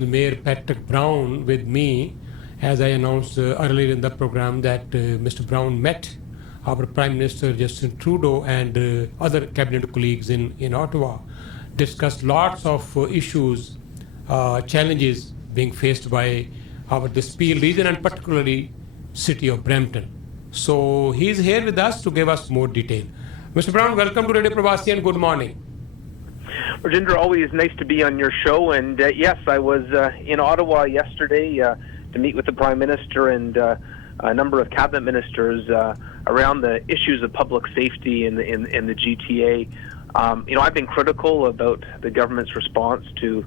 Mayor Patrick Brown with me, as I announced earlier in the program that Mr. Brown met our Prime Minister Justin Trudeau and other cabinet colleagues in Ottawa, discussed lots of issues, challenges being faced by this Peel region and particularly city of Brampton. So he's here with us to give us more detail. Mr. Brown, welcome to Radio Parvasi and good morning. Rajinder, always nice to be on your show. And yes, I was in Ottawa yesterday to meet with the Prime Minister and a number of cabinet ministers around the issues of public safety in the GTA. I've been critical about the government's response to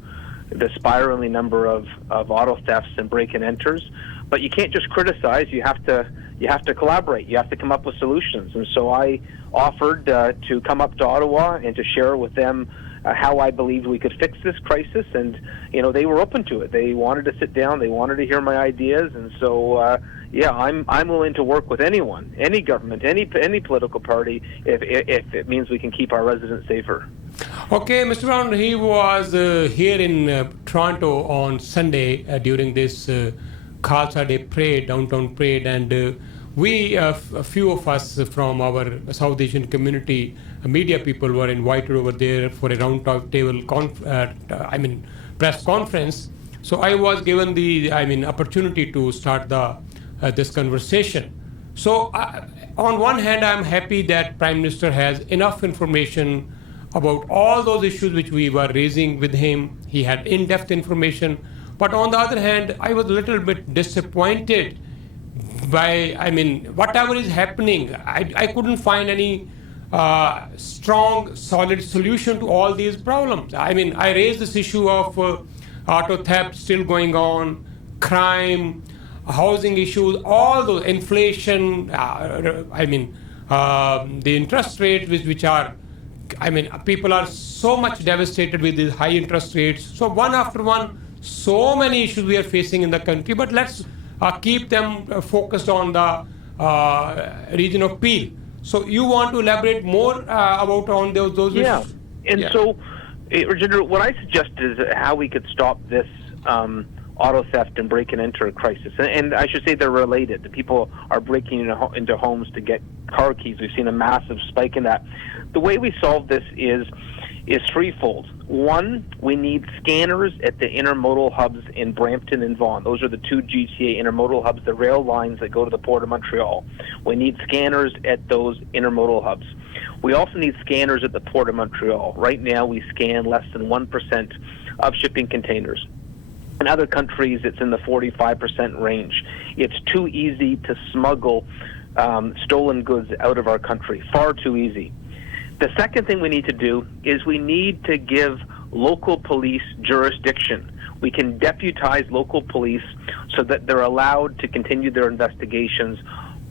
the spiraling number of auto thefts and break-and-enters. But you can't just criticize. You have to collaborate. You have to come up with solutions. And so I offered to come up to Ottawa and to share with them how I believed we could fix this crisis. And they were open to it. They wanted to sit down. They wanted to hear my ideas. And so I'm willing to work with anyone, any government, any political party, if it means we can keep our residents safer. Okay, Mr. Brown, he was here in Toronto on Sunday during this Khalsa Day parade, downtown parade, and we, a few of us from our South Asian community, media people were invited over there for a round table press conference. So I was given the opportunity to start this conversation. So on one hand, I'm happy that Prime Minister has enough information about all those issues which we were raising with him. He had in-depth information. But on the other hand, I was a little bit disappointed by, whatever is happening. I couldn't find any strong, solid solution to all these problems. I raised this issue of auto theft still going on, crime, housing issues, all those, inflation, the interest rates which are, people are so much devastated with these high interest rates. So one after one, so many issues we are facing in the country, but let's keep them focused on the region of Peel. So you want to elaborate more about on those issues? So, Rajinder, what I suggested is how we could stop this auto theft and break-and-enter crisis. And I should say they're related. The people are breaking into homes to get car keys. We've seen a massive spike in that. The way we solve this is threefold. One, we need scanners at the intermodal hubs in Brampton and Vaughan. Those are the two GTA intermodal hubs, the rail lines that go to the Port of Montreal. We need scanners at those intermodal hubs. We also need scanners at the Port of Montreal. Right now, we scan less than 1% of shipping containers. In other countries, it's in the 45% range. It's too easy to smuggle stolen goods out of our country, far too easy. The second thing we need to do is we need to give local police jurisdiction. We can deputize local police so that they're allowed to continue their investigations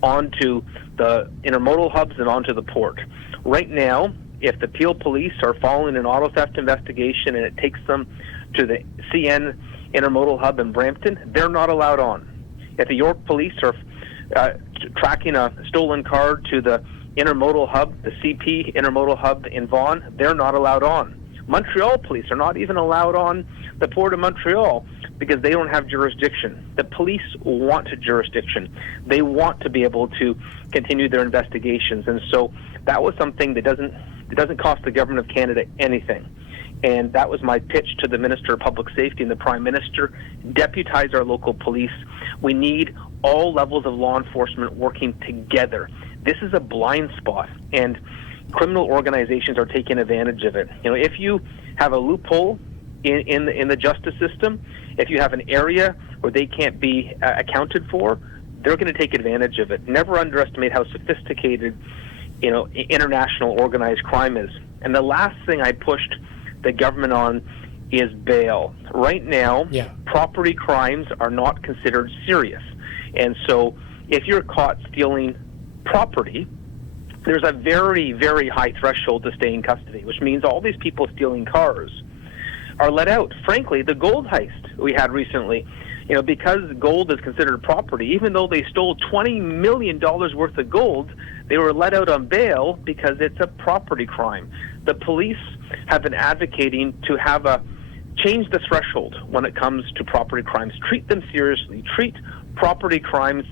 onto the intermodal hubs and onto the port. Right now, if the Peel police are following an auto theft investigation and it takes them to the CN intermodal hub in Brampton, they're not allowed on. If the York police are tracking a stolen car to the intermodal hub, the CP intermodal hub in Vaughan, they're not allowed on. Montreal police are not even allowed on the Port of Montreal because they don't have jurisdiction. The police want jurisdiction. They want to be able to continue their investigations. And so that was something that doesn't cost the government of Canada anything. And that was my pitch to the Minister of Public Safety and the Prime Minister. Deputize our local police. We need all levels of law enforcement working together. This is a blind spot, and criminal organizations are taking advantage of it. If you have a loophole in the justice system, if you have an area where they can't be accounted for, they're going to take advantage of it. Never underestimate how sophisticated, international organized crime is. And the last thing I pushed the government on is bail. Right now, property crimes are not considered serious. And so if you're caught stealing property, there's a very, very high threshold to stay in custody, which means all these people stealing cars are let out. Frankly, the gold heist we had recently, because gold is considered property, even though they stole $20 million worth of gold, they were let out on bail because it's a property crime. The police have been advocating to have a change the threshold when it comes to property crimes. Treat them seriously. Treat property crimes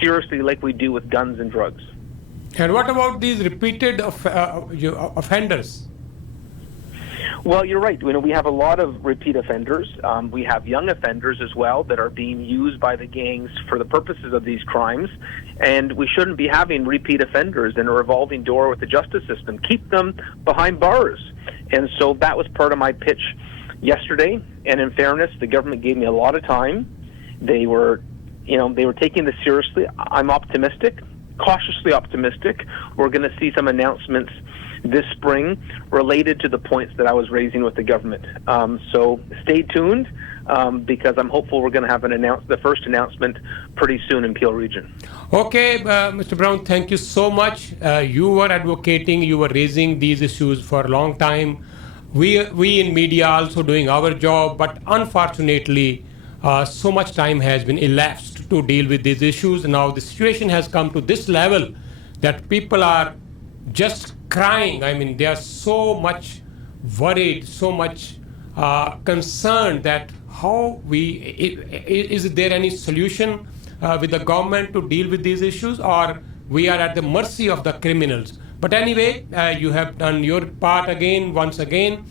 seriously like we do with guns and drugs. And what about these repeated offenders? Well, you're right. We have a lot of repeat offenders. We have young offenders as well that are being used by the gangs for the purposes of these crimes. And we shouldn't be having repeat offenders in a revolving door with the justice system. Keep them behind bars. And so that was part of my pitch yesterday. And in fairness, the government gave me a lot of time. They were taking this seriously. I'm optimistic, cautiously optimistic. We're going to see some announcements this spring related to the points that I was raising with the government. So stay tuned because I'm hopeful we're going to have the first announcement pretty soon in Peel Region. Okay, Mr. Brown, thank you so much. You were advocating, you were raising these issues for a long time. We in media also doing our job, but unfortunately, so much time has been elapsed to deal with these issues. Now the situation has come to this level that people are just crying. I mean, they are so much worried, so much concerned that is there any solution with the government to deal with these issues, or we are at the mercy of the criminals. But anyway, you have done your part once again.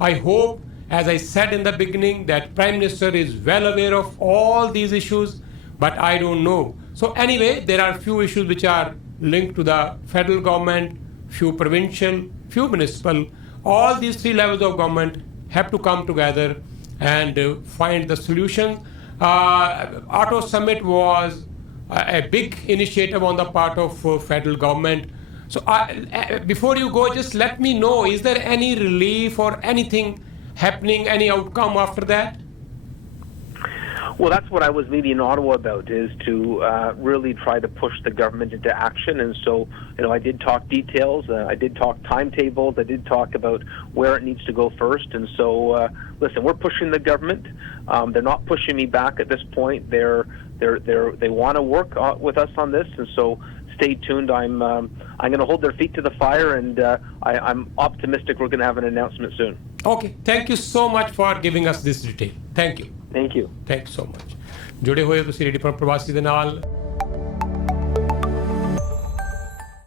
I hope, as I said in the beginning, that Prime Minister is well aware of all these issues, but I don't know. So anyway, there are few issues which are linked to the federal government, few provincial, few municipal. All these three levels of government have to come together and find the solution. Auto Summit was a big initiative on the part of federal government. So before you go, just let me know, is there any relief or anything happening, any outcome after that? Well, that's what I was meeting in Ottawa about, is to really try to push the government into action. And so, I did talk details, I did talk timetables, I did talk about where it needs to go first. And so, listen, we're pushing the government. They're not pushing me back at this point. They want to work with us on this. And so, stay tuned. I'm going to hold their feet to the fire, and I'm optimistic we're going to have an announcement soon. Okay, thank you so much for giving us this detail. Thank you. Thank you. Thank you so much. जुड़े हुए ਤੁਸੀਂ radio ਪ੍ਰਵਾਸੀ ਦੇ ਨਾਲ